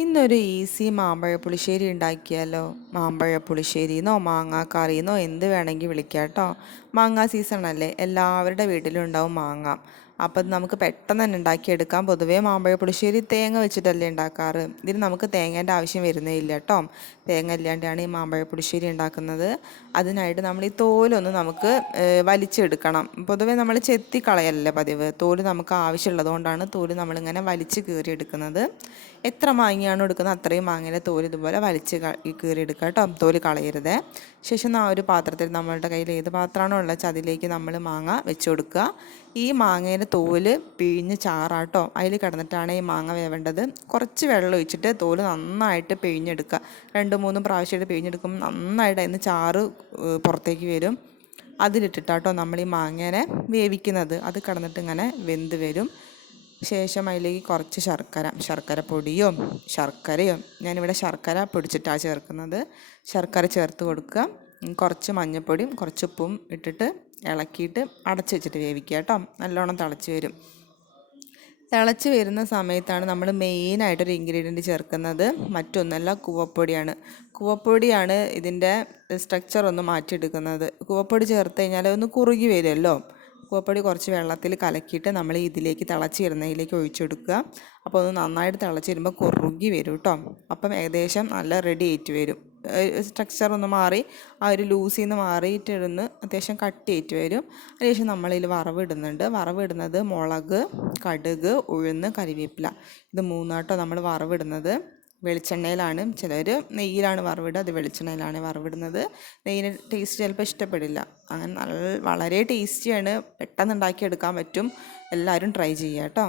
ഇന്നൊരു ഈസി മാമ്പഴ പുളിശ്ശേരി ഉണ്ടാക്കിയാലോ? മാമ്പഴ പുളിശ്ശേരിന്നോ മാങ്ങ കറിന്നോ എന്ത് വേണമെങ്കിൽ വിളിക്കാം കേട്ടോ. മാങ്ങ സീസണല്ലേ, എല്ലാവരുടെ വീട്ടിലും ഉണ്ടാവും മാങ്ങ. അപ്പം നമുക്ക് പെട്ടെന്ന് തന്നെ ഉണ്ടാക്കിയെടുക്കാം. പൊതുവേ മാമ്പഴ പുളിശ്ശേരി തേങ്ങ വെച്ചിട്ടല്ലേ ഉണ്ടാക്കാറ്. ഇതിന് നമുക്ക് തേങ്ങേൻ്റെ ആവശ്യം വരുന്നേ ഇല്ല കേട്ടോ. തേങ്ങ ഇല്ലാണ്ടാണ് ഈ മാമ്പഴ പുളിശ്ശേരി ഉണ്ടാക്കുന്നത്. അതിനായിട്ട് നമ്മൾ ഈ തോലൊന്ന് നമുക്ക് വലിച്ചെടുക്കണം. പൊതുവേ നമ്മൾ ചെത്തി കളയല്ലേ പതിവ്. തോല് നമുക്ക് ആവശ്യമുള്ളത് കൊണ്ടാണ് തോല് നമ്മളിങ്ങനെ വലിച്ച് കീറിയെടുക്കുന്നത്. എത്ര മാങ്ങയാണോ എടുക്കുന്നത് അത്രയും മാങ്ങയുടെ തോല് ഇതുപോലെ വലിച്ച് കീറിയെടുക്കുക കേട്ടോ. തോല് കളയരുത്. ശേഷം ആ ഒരു പാത്രത്തിൽ നമ്മളുടെ കയ്യിൽ ഏത് പാത്രമാണോ ഉള്ളത് അതിലേക്ക് നമ്മൾ മാങ്ങ വെച്ച് കൊടുക്കുക. ഈ മാങ്ങയുടെ തോല് പിഴിഞ്ഞ് ചാറാട്ടോ അതിൽ കിടന്നിട്ടാണ് ഈ മാങ്ങ വേവേണ്ടത്. കുറച്ച് വെള്ളം ഒഴിച്ചിട്ട് തോല് നന്നായിട്ട് പിഴിഞ്ഞെടുക്കുക. 2-3 പ്രാവശ്യമായിട്ട് പിഴിഞ്ഞെടുക്കുമ്പോൾ നന്നായിട്ട് അതിന് ചാറ് പുറത്തേക്ക് വരും. അതിലിട്ടിട്ടാട്ടോ നമ്മൾ ഈ മാങ്ങേനെ വേവിക്കുന്നത്. അത് കിടന്നിട്ട് ഇങ്ങനെ വെന്ത് വരും. ശേഷം അതിലേക്ക് കുറച്ച് ശർക്കര പൊടിയോ ശർക്കരയോ, ഞാനിവിടെ ശർക്കര പൊടിച്ചിട്ടാണ് ചേർക്കുന്നത്. ശർക്കര ചേർത്ത് കൊടുക്കുക. കുറച്ച് മഞ്ഞൾപ്പൊടിയും കുറച്ച് ഉപ്പും ഇട്ടിട്ട് ഇളക്കിയിട്ട് അടച്ച് വെച്ചിട്ട് വേവിക്കുക കേട്ടോ. നല്ലോണം തിളച്ച് വരും. തിളച്ച് വരുന്ന സമയത്താണ് നമ്മൾ മെയിനായിട്ടൊരു ഇൻഗ്രീഡിയൻറ്റ് ചേർക്കുന്നത്. മറ്റൊന്നല്ല, കൂവപ്പൊടിയാണ് ഇതിൻ്റെ സ്ട്രക്ചർ ഒന്ന് മാറ്റിയെടുക്കുന്നത്. കൂവപ്പൊടി ചേർത്ത് കഴിഞ്ഞാൽ ഒന്ന് കുറുകി വരുമല്ലോ. കൂവപ്പൊടി കുറച്ച് വെള്ളത്തിൽ കലക്കിയിട്ട് നമ്മൾ ഇതിലേക്ക് തിളച്ച് വരുന്നതിലേക്ക് ഒഴിച്ചെടുക്കുക. അപ്പോൾ ഒന്ന് നന്നായിട്ട് തിളച്ച് വരുമ്പോൾ കുറുകി വരും കേട്ടോ. അപ്പം ഏകദേശം നല്ല റെഡി ആയിട്ട് വരും. സ്ട്രക്ചർ ഒന്ന് മാറി ആ ഒരു ലൂസിൽ നിന്ന് മാറിയിട്ടിരുന്ന് അത്യാവശ്യം കട്ടിയായിട്ട് വരും. അതിനുശേഷം നമ്മളിതിൽ വറവിടുന്നത് മുളക്, കടുക്, ഉഴുന്ന്, കരിവേപ്പില, ഇത് മൂന്നാട്ടോ നമ്മൾ വറവിടുന്നത്. വെളിച്ചെണ്ണയിലാണ്, ചിലർ നെയ്യിലാണ് വറവിടുക, അത് വെളിച്ചെണ്ണയിലാണ് വറവിടുന്നത്. നെയ്യിന് ടേസ്റ്റ് ചിലപ്പോൾ ഇഷ്ടപ്പെടില്ല. അങ്ങനെ വളരെ ടേസ്റ്റിയാണ്, പെട്ടെന്ന് ഉണ്ടാക്കിയെടുക്കാൻ പറ്റും. എല്ലാവരും ട്രൈ ചെയ്യുക കേട്ടോ.